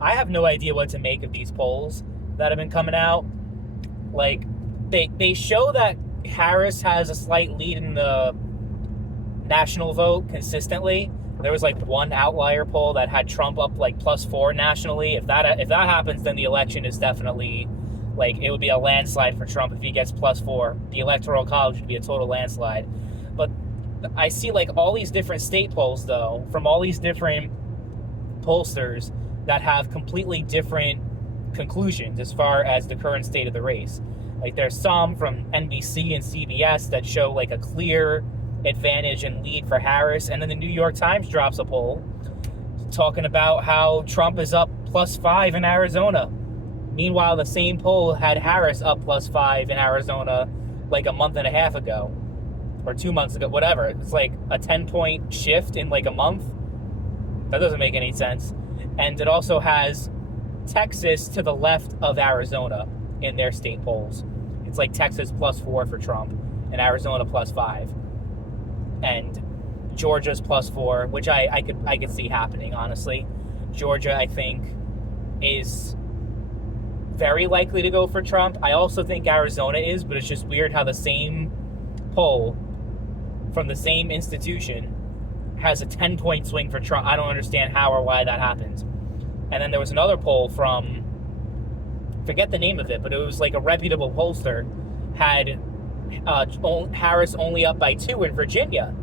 I have no idea what to make of these polls that have been coming out. Like, they show that Harris has a slight lead in the national vote consistently. There was like one outlier poll that had Trump up like +4 nationally. If that happens, then the election is definitely, like, it would be a landslide for Trump if he gets +4. The Electoral College would be a total landslide. But I see like all these different state polls though from all these different pollsters that have completely different conclusions as far as the current state of the race. Like, there's some from NBC and CBS that show like a clear advantage and lead for Harris, and then the New York Times drops a poll talking about how Trump is up +5 in Arizona. Meanwhile, the same poll had Harris up +5 in Arizona like a month and a half ago or 2 months ago, whatever. It's like a 10-point shift in like a month. That doesn't make any sense. And it also has Texas to the left of Arizona in their state polls. It's like Texas +4 for Trump and Arizona +5. And Georgia's +4, which I could see happening, honestly. Georgia, I think, is very likely to go for Trump. I also think Arizona is, but it's just weird how the same poll from the same institution has a 10-point swing for Trump. I don't understand how or why that happens. And then there was another poll from, forget the name of it, but it was like a reputable pollster, had Harris only up by 2 in Virginia.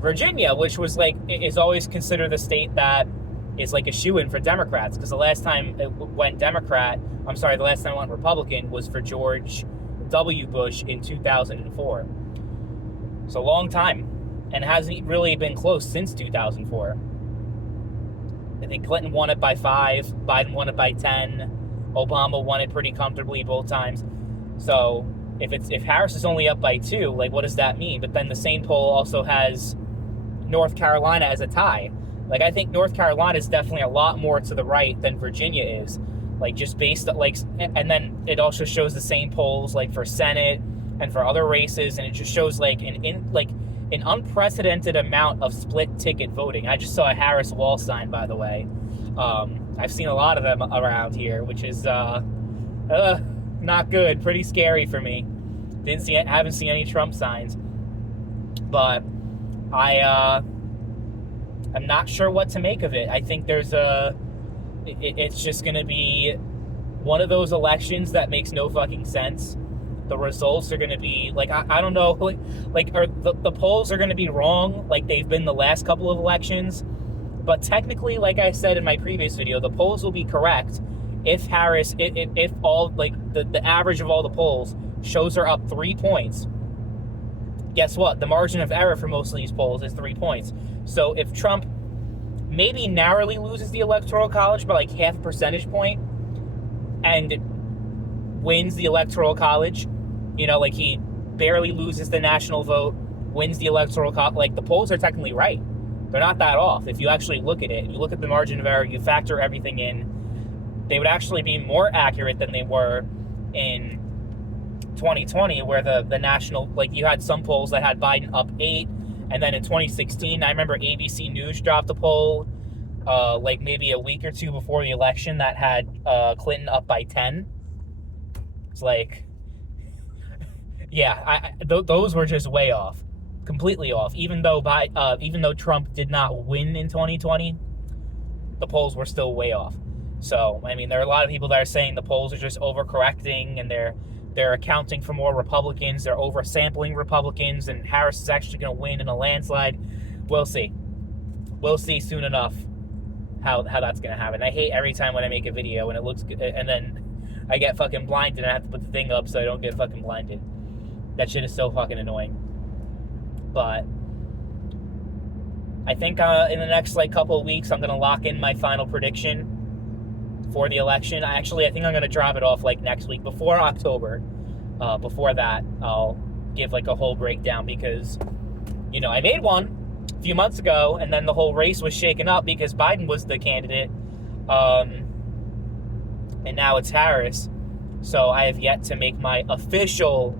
Virginia, which was like, is always considered the state that is like a shoo-in for Democrats, because the last time it went Republican was for George W. Bush in 2004. So long time, and hasn't really been close since 2004. I think Clinton won it by 5, Biden won it by 10, Obama won it pretty comfortably both times. So if Harris is only up by 2, like, what does that mean? But then the same poll also has North Carolina as a tie. Like, I think North Carolina is definitely a lot more to the right than Virginia is. Like, just based on, like, and then it also shows the same polls, like, for Senate and for other races, and it just shows, like, an unprecedented amount of split ticket voting. I just saw a Harris wall sign, by the way. I've seen a lot of them around here, which is not good. Pretty scary for me. Haven't seen any Trump signs, but I'm not sure what to make of it. I think it's just going to be one of those elections that makes no fucking sense. The results are going to be, like, I don't know, or the polls are going to be wrong, like they've been the last couple of elections. But technically, like I said in my previous video, the polls will be correct if Harris, if all, like, the average of all the polls shows her up 3 points. Guess what? The margin of error for most of these polls is 3 points. So if Trump maybe narrowly loses the Electoral College by like half a percentage point and wins the Electoral College, like he barely loses the national vote, wins the Electoral College, like, the polls are technically right. They're not that off. If you actually look at it, you look at the margin of error, you factor everything in, they would actually be more accurate than they were in 2020, where the national, like, you had some polls that had Biden up 8, and then in 2016, I remember ABC News dropped a poll, like maybe a week or two before the election, that had Clinton up by 10. It's like, yeah, those were just way off, completely off. Even though Trump did not win in 2020, the polls were still way off. So, I mean, there are a lot of people that are saying the polls are just overcorrecting, and they're accounting for more Republicans, they're oversampling Republicans, and Harris is actually going to win in a landslide. We'll see. We'll see soon enough how that's going to happen. I hate every time when I make a video and it looks good, and then I get fucking blinded and I have to put the thing up so I don't get fucking blinded. That shit is so fucking annoying. But I think in the next, like, couple of weeks, I'm going to lock in my final prediction for the election. I think I'm going to drop it off, like, next week, before October. Before that, I'll give, like, a whole breakdown, because, I made one a few months ago, and then the whole race was shaken up because Biden was the candidate. And now it's Harris. So I have yet to make my official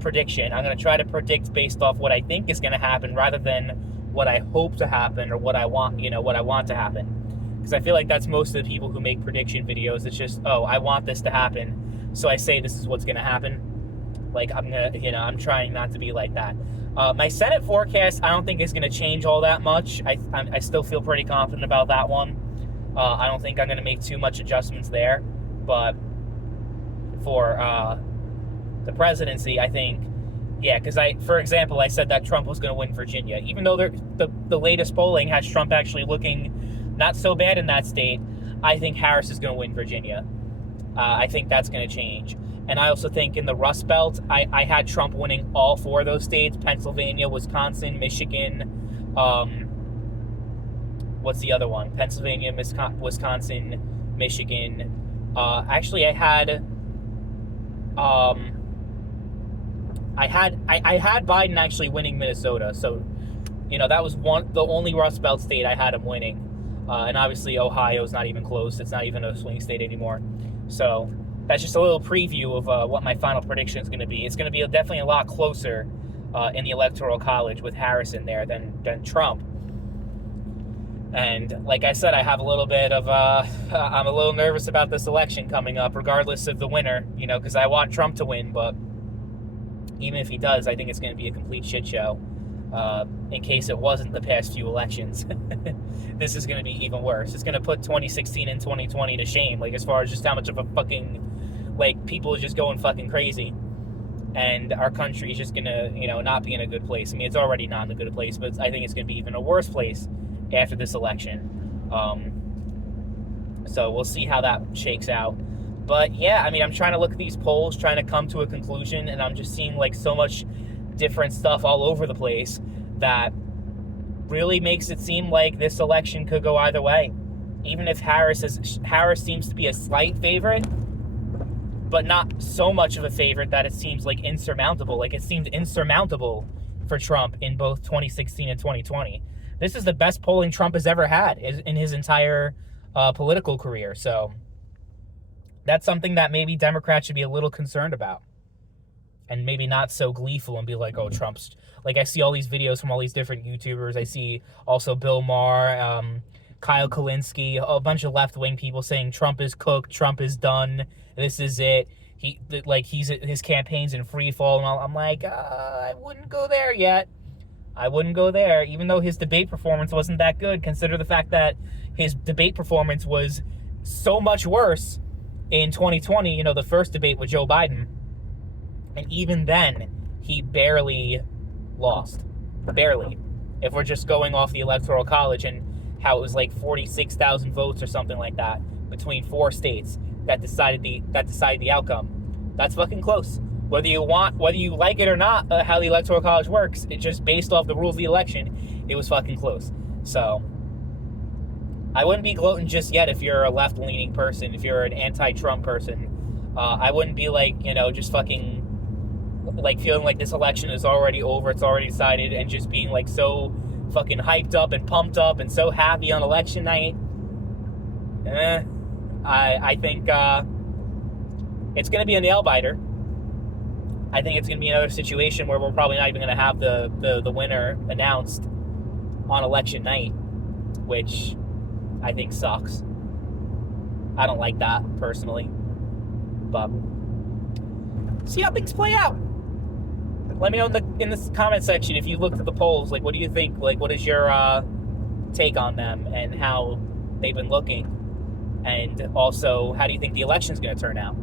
prediction. I'm going to try to predict based off what I think is going to happen rather than what I hope to happen or what I want, to happen. Because I feel like that's most of the people who make prediction videos. It's just, oh, I want this to happen, so I say this is what's going to happen. Like, I'm trying not to be like that. My Senate forecast, I don't think is going to change all that much. I still feel pretty confident about that one. I don't think I'm going to make too much adjustments there. But for the presidency, I think, yeah, because for example, I said that Trump was going to win Virginia. Even though the latest polling has Trump actually looking not so bad in that state, I think Harris is going to win Virginia. I think that's going to change. And I also think in the Rust Belt, I had Trump winning all 4 of those states: Pennsylvania, Wisconsin, Michigan. What's the other one? Pennsylvania, Wisconsin, Michigan. Actually, I had Biden actually winning Minnesota. So, that was the only Rust Belt state I had him winning. And obviously, Ohio's not even close. It's not even a swing state anymore. So that's just a little preview of what my final prediction is going to be. It's going to be definitely a lot closer in the Electoral College with Harris in there than Trump. And like I said, I have a little bit of I'm a little nervous about this election coming up, regardless of the winner, because I want Trump to win. But even if he does, I think it's going to be a complete shit show. In case it wasn't the past few elections. This is going to be even worse. It's going to put 2016 and 2020 to shame, like, as far as just how much of a fucking, like, people are just going fucking crazy. And our country is just going to, not be in a good place. I mean, it's already not in a good place, but I think it's going to be even a worse place after this election. So we'll see how that shakes out. But, yeah, I mean, I'm trying to look at these polls, trying to come to a conclusion, and I'm just seeing, like, so much different stuff all over the place that really makes it seem like this election could go either way. Even if Harris seems to be a slight favorite, but not so much of a favorite that it seems like insurmountable. Like, it seemed insurmountable for Trump in both 2016 and 2020. This is the best polling Trump has ever had in his entire political career. So that's something that maybe Democrats should be a little concerned about. And maybe not so gleeful and be like, oh, Trump's... Like, I see all these videos from all these different YouTubers. I see also Bill Maher, Kyle Kulinski, a bunch of left-wing people saying Trump is cooked, Trump is done, this is it. His campaign's in free fall. And I'm like, I wouldn't go there yet. I wouldn't go there. Even though his debate performance wasn't that good, consider the fact that his debate performance was so much worse in 2020, the first debate with Joe Biden. And even then, he barely lost. Barely. If we're just going off the Electoral College and how it was like 46,000 votes or something like that between 4 states that decided the outcome. That's fucking close. Whether you like it or not, how the Electoral College works, it just based off the rules of the election, it was fucking close. So I wouldn't be gloating just yet if you're a left-leaning person, if you're an anti-Trump person. I wouldn't be like, just fucking like feeling like this election is already over, it's already decided, and just being like so fucking hyped up and pumped up and so happy on election night. I think it's going to be a nail-biter. I think it's going to be another situation where we're probably not even going to have the winner announced on election night, which I think sucks. I don't like that, personally. But see how things play out. Let me know in the comment section if you looked at the polls. Like, what do you think? Like, what is your take on them and how they've been looking? And also, how do you think the election's going to turn out?